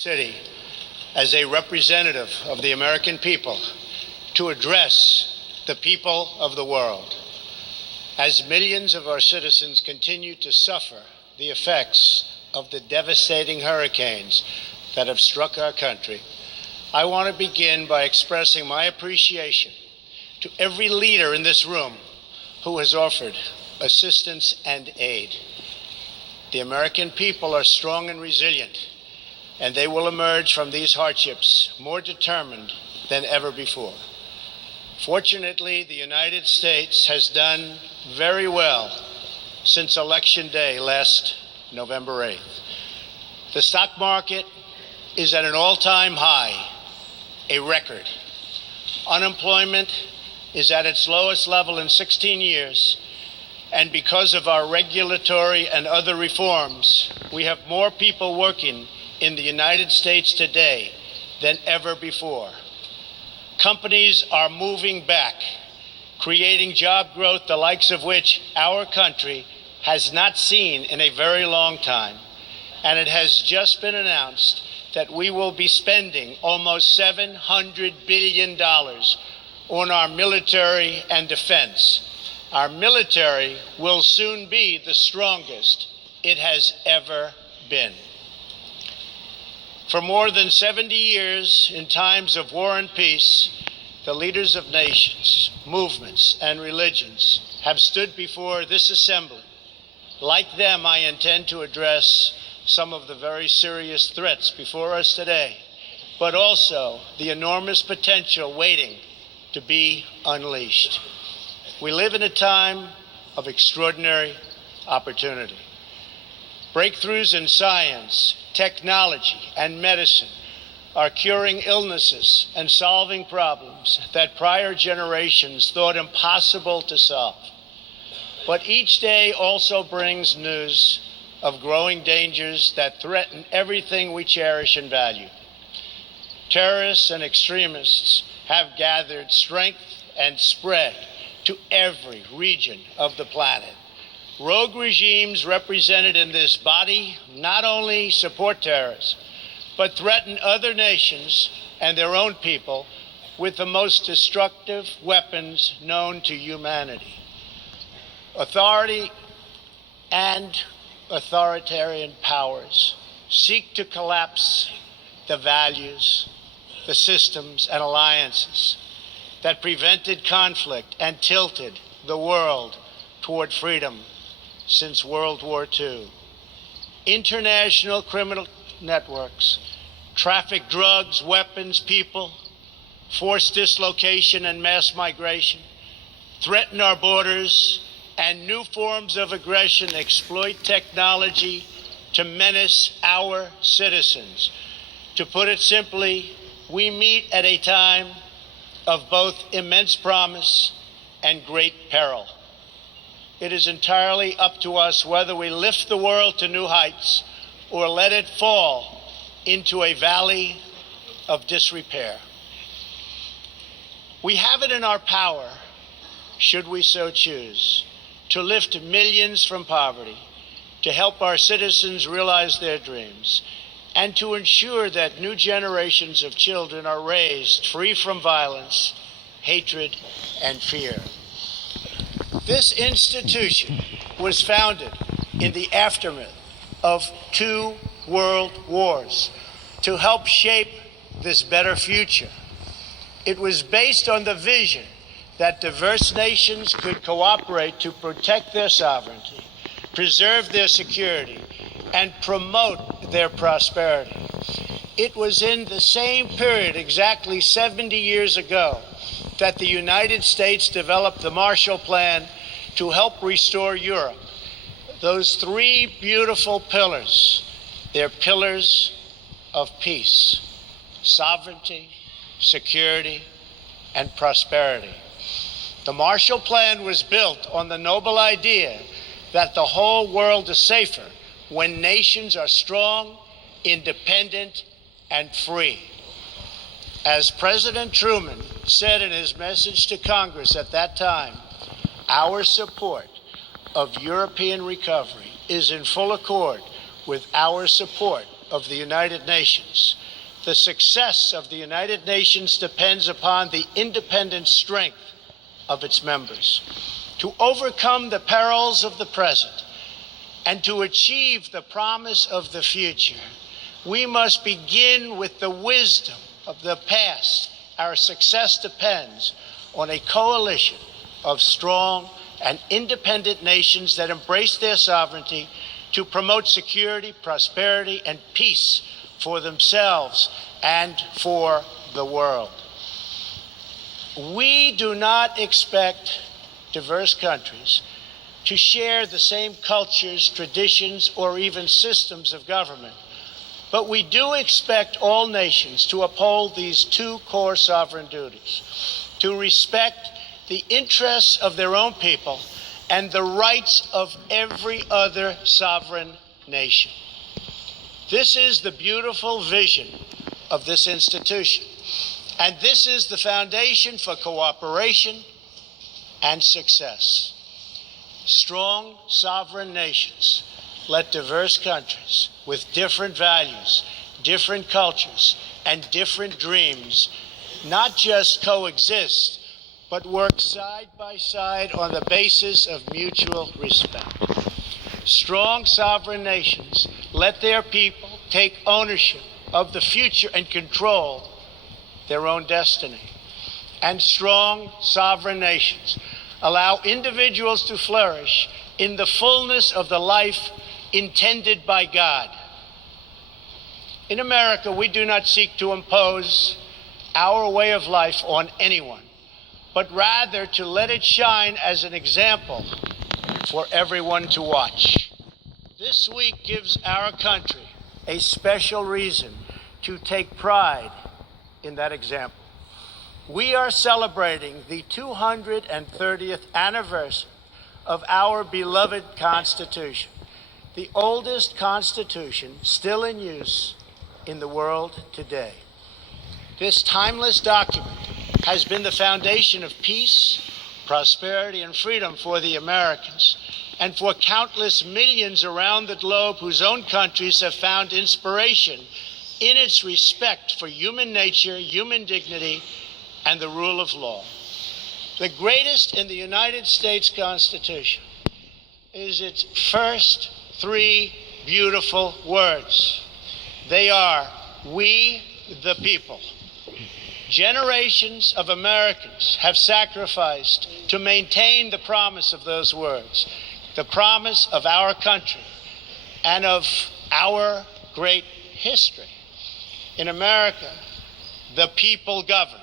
City as a representative of the American people to address the people of the world. As millions of our citizens continue to suffer the effects of the devastating hurricanes that have struck our country, I want to begin by expressing my appreciation to every leader in this room who has offered assistance and aid. The American people are strong and resilient, and they will emerge from these hardships more determined than ever before. Fortunately, the United States has done very well since Election Day last November 8th. The stock market is at an all-time high, a record. Unemployment is at its lowest level in 16 years, and because of our regulatory and other reforms, we have more people working in the United States today than ever before. Companies are moving back, creating job growth the likes of which our country has not seen in a very long time. And it has just been announced that we will be spending almost $700 billion on our military and defense. Our military will soon be the strongest it has ever been. For more than 70 years, in times of war and peace, the leaders of nations, movements, and religions have stood before this assembly. Like them, I intend to address some of the very serious threats before us today, but also the enormous potential waiting to be unleashed. We live in a time of extraordinary opportunity. Breakthroughs in science, technology, and medicine are curing illnesses and solving problems that prior generations thought impossible to solve. But each day also brings news of growing dangers that threaten everything we cherish and value. Terrorists and extremists have gathered strength and spread to every region of the planet. Rogue regimes represented in this body not only support terrorists, but threaten other nations and their own people with the most destructive weapons known to humanity. Authority and authoritarian powers seek to collapse the values, the systems, and alliances that prevented conflict and tilted the world toward freedom since World War II. International criminal networks traffic drugs, weapons, people, forced dislocation and mass migration, threaten our borders, and new forms of aggression exploit technology to menace our citizens. To put it simply, we meet at a time of both immense promise and great peril. It is entirely up to us whether we lift the world to new heights or let it fall into a valley of disrepair. We have it in our power, should we so choose, to lift millions from poverty, to help our citizens realize their dreams, and to ensure that new generations of children are raised free from violence, hatred, and fear. This institution was founded in the aftermath of 2 world wars to help shape this better future. It was based on the vision that diverse nations could cooperate to protect their sovereignty, preserve their security, and promote their prosperity. It was in the same period, exactly 70 years ago, that the United States developed the Marshall Plan to help restore Europe. Those 3 beautiful pillars, they're pillars of peace, sovereignty, security, and prosperity. The Marshall Plan was built on the noble idea that the whole world is safer when nations are strong, independent, and free. As President Truman said in his message to Congress at that time, our support of European recovery is in full accord with our support of the United Nations. The success of the United Nations depends upon the independent strength of its members. To overcome the perils of the present and to achieve the promise of the future, we must begin with the wisdom of the past. Our success depends on a coalition of strong and independent nations that embrace their sovereignty to promote security, prosperity, and peace for themselves and for the world. We do not expect diverse countries to share the same cultures, traditions, or even systems of government, but we do expect all nations to uphold these two core sovereign duties: to respect the interests of their own people and the rights of every other sovereign nation. This is the beautiful vision of this institution, and this is the foundation for cooperation and success. Strong sovereign nations let diverse countries with different values, different cultures, and different dreams not just coexist, but work side by side on the basis of mutual respect. Strong sovereign nations let their people take ownership of the future and control their own destiny. And strong sovereign nations allow individuals to flourish in the fullness of the life intended by God. In America, we do not seek to impose our way of life on anyone, but rather to let it shine as an example for everyone to watch. This week gives our country a special reason to take pride in that example. We are celebrating the 230th anniversary of our beloved Constitution, the oldest Constitution still in use in the world today. This timeless document has been the foundation of peace, prosperity, and freedom for the Americans and for countless millions around the globe whose own countries have found inspiration in its respect for human nature, human dignity, and the rule of law. The greatest in the United States Constitution is its first three beautiful words. They are, "We the people." Generations of Americans have sacrificed to maintain the promise of those words, the promise of our country and of our great history. In America, the people govern,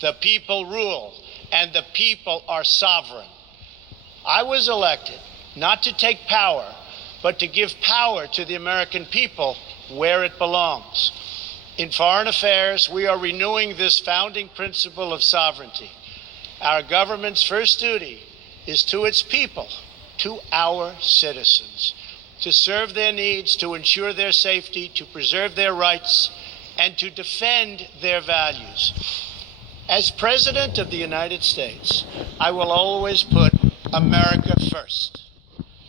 the people rule, and the people are sovereign. I was elected not to take power, but to give power to the American people where it belongs. In foreign affairs, we are renewing this founding principle of sovereignty. Our government's first duty is to its people, to our citizens, to serve their needs, to ensure their safety, to preserve their rights, and to defend their values. As President of the United States, I will always put America first.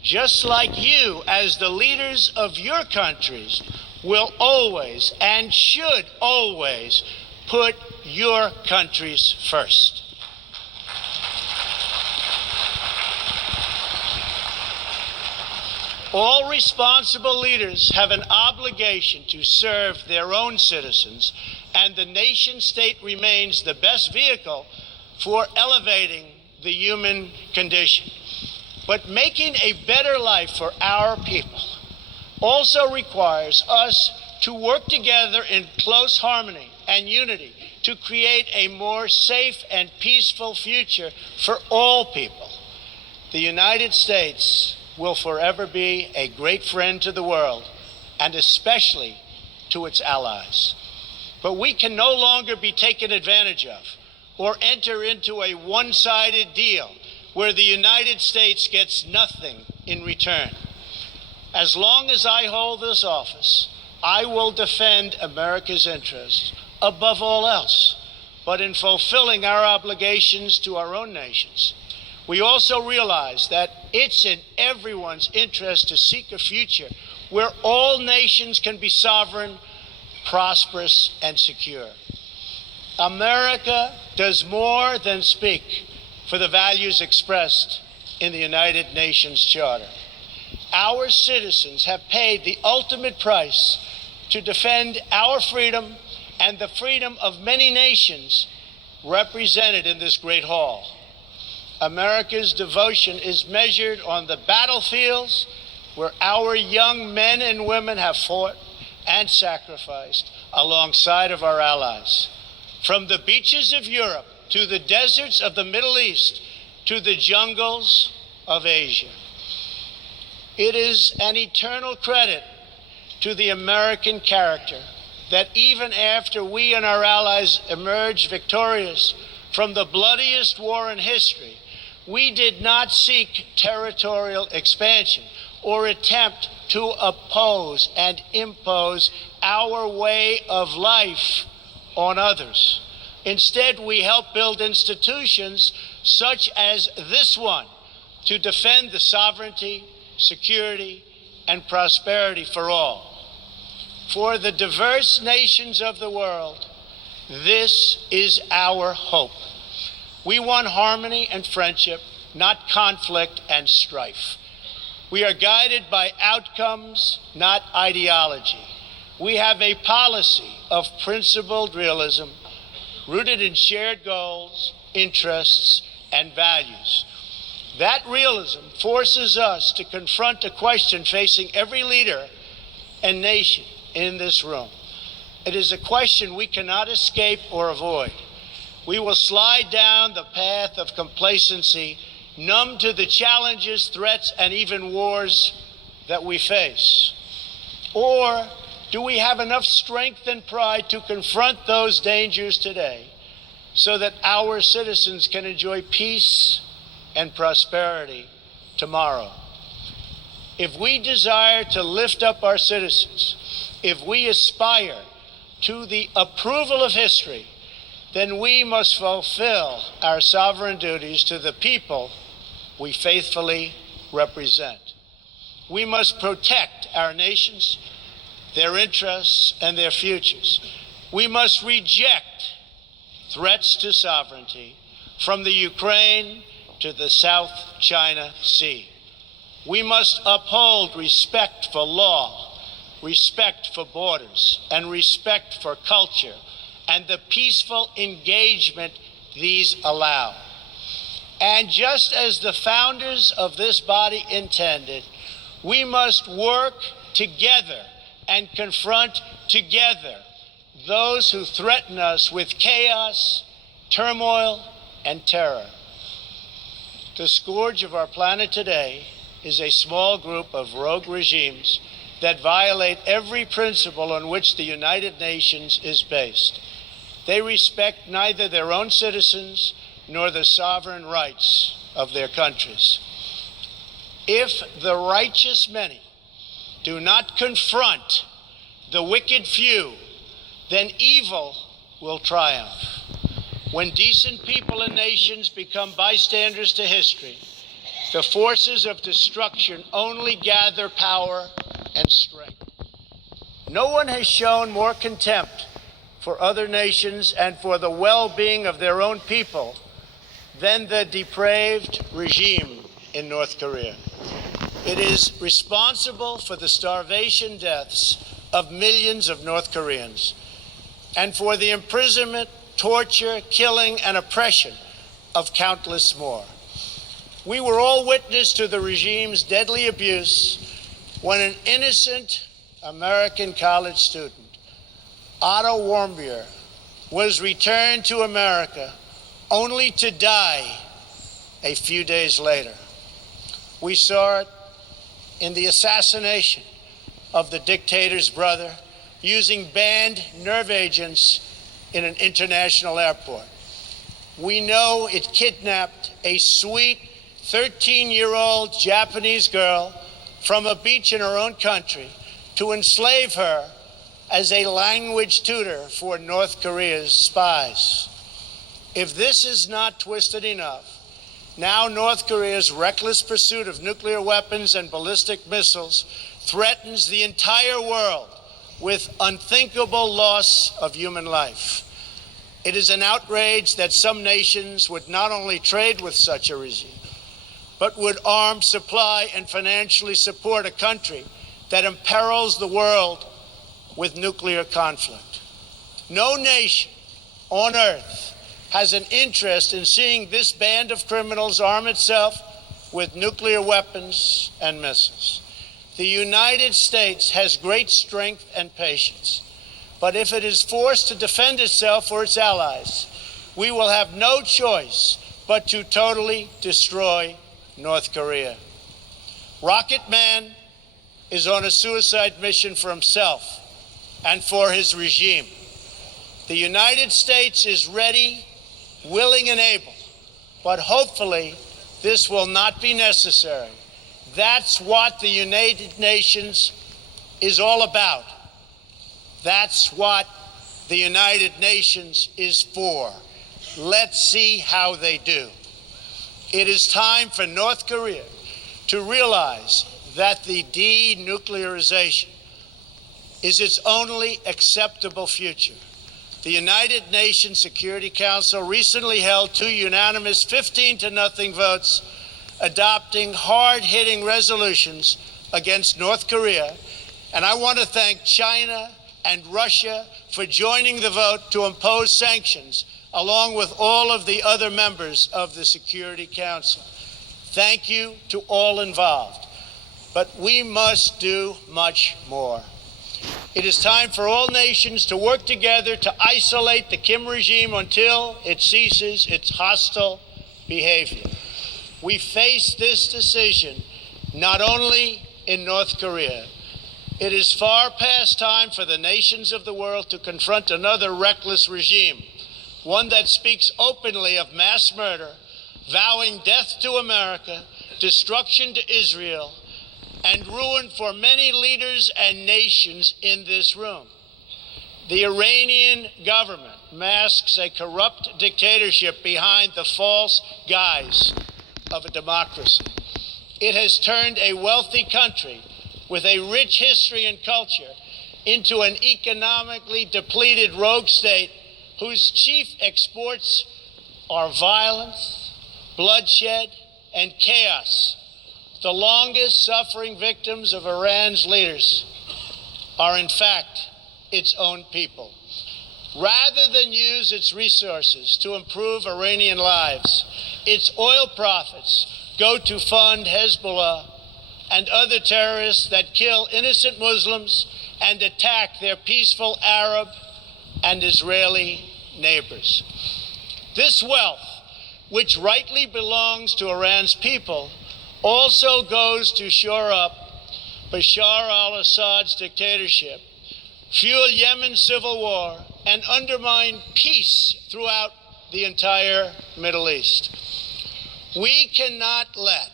Just like you, as the leaders of your countries, will always and should always put your countries first. All responsible leaders have an obligation to serve their own citizens, and the nation-state remains the best vehicle for elevating the human condition. But making a better life for our people also requires us to work together in close harmony and unity to create a more safe and peaceful future for all people. The United States will forever be a great friend to the world, and especially to its allies. But we can no longer be taken advantage of or enter into a one-sided deal where the United States gets nothing in return. As long as I hold this office, I will defend America's interests above all else. But in fulfilling our obligations to our own nations, we also realize that it's in everyone's interest to seek a future where all nations can be sovereign, prosperous, and secure. America does more than speak for the values expressed in the United Nations Charter. Our citizens have paid the ultimate price to defend our freedom and the freedom of many nations represented in this great hall. America's devotion is measured on the battlefields where our young men and women have fought and sacrificed alongside of our allies. From the beaches of Europe to the deserts of the Middle East to the jungles of Asia. It is an eternal credit to the American character that even after we and our allies emerged victorious from the bloodiest war in history, we did not seek territorial expansion or attempt to oppose and impose our way of life on others. Instead, we helped build institutions such as this one to defend the sovereignty, security, and prosperity for all. For the diverse nations of the world, this is our hope. We want harmony and friendship, not conflict and strife. We are guided by outcomes, not ideology. We have a policy of principled realism rooted in shared goals, interests, and values. That realism forces us to confront a question facing every leader and nation in this room. It is a question we cannot escape or avoid. We will slide down the path of complacency, numb to the challenges, threats, and even wars that we face. Or do we have enough strength and pride to confront those dangers today so that our citizens can enjoy peace and prosperity tomorrow? If we desire to lift up our citizens, if we aspire to the approval of history, then we must fulfill our sovereign duties to the people we faithfully represent. We must protect our nations, their interests, and their futures. We must reject threats to sovereignty from the Ukraine to the South China Sea. We must uphold respect for law, respect for borders, and respect for culture, and the peaceful engagement these allow. And just as the founders of this body intended, we must work together and confront together those who threaten us with chaos, turmoil, and terror. The scourge of our planet today is a small group of rogue regimes that violate every principle on which the United Nations is based. They respect neither their own citizens nor the sovereign rights of their countries. If the righteous many do not confront the wicked few, then evil will triumph. When decent people and nations become bystanders to history, the forces of destruction only gather power and strength. No one has shown more contempt for other nations and for the well-being of their own people than the depraved regime in North Korea. It is responsible for the starvation deaths of millions of North Koreans and for the imprisonment, torture, killing, and oppression of countless more. We were all witness to the regime's deadly abuse when an innocent American college student, Otto Warmbier, was returned to America only to die a few days later. We saw it in the assassination of the dictator's brother using banned nerve agents in an international airport. We know it kidnapped a sweet 13-year-old Japanese girl from a beach in her own country to enslave her as a language tutor for North Korea's spies. If this is not twisted enough, now North Korea's reckless pursuit of nuclear weapons and ballistic missiles threatens the entire world with unthinkable loss of human life. It is an outrage that some nations would not only trade with such a regime, but would arm, supply, and financially support a country that imperils the world with nuclear conflict. No nation on earth has an interest in seeing this band of criminals arm itself with nuclear weapons and missiles. The United States has great strength and patience, but if it is forced to defend itself or its allies, we will have no choice but to totally destroy North Korea. Rocket Man is on a suicide mission for himself and for his regime. The United States is ready, willing, and able, but hopefully this will not be necessary. That's what the United Nations is all about. That's what the United Nations is for. Let's see how they do. It is time for North Korea to realize that the denuclearization is its only acceptable future. The United Nations Security Council recently held 2 unanimous 15-0 votes adopting hard-hitting resolutions against North Korea, and I want to thank China and Russia for joining the vote to impose sanctions, along with all of the other members of the Security Council. Thank you to all involved, but we must do much more. It is time for all nations to work together to isolate the Kim regime until it ceases its hostile behavior. We face this decision not only in North Korea. It is far past time for the nations of the world to confront another reckless regime, one that speaks openly of mass murder, vowing death to America, destruction to Israel, and ruin for many leaders and nations in this room. The Iranian government masks a corrupt dictatorship behind the false guise of a democracy. It has turned a wealthy country with a rich history and culture into an economically depleted rogue state whose chief exports are violence, bloodshed, and chaos. The longest suffering victims of Iran's leaders are, in fact, its own people. Rather than use its resources to improve Iranian lives, its oil profits go to fund Hezbollah and other terrorists that kill innocent Muslims and attack their peaceful Arab and Israeli neighbors. This wealth, which rightly belongs to Iran's people, also goes to shore up Bashar al-Assad's dictatorship, fuel Yemen's civil war, and undermine peace throughout the entire Middle East. We cannot let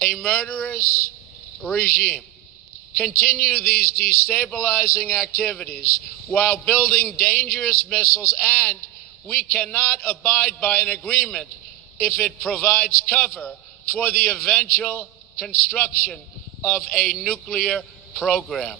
a murderous regime continue these destabilizing activities while building dangerous missiles, and we cannot abide by an agreement if it provides cover for the eventual construction of a nuclear program.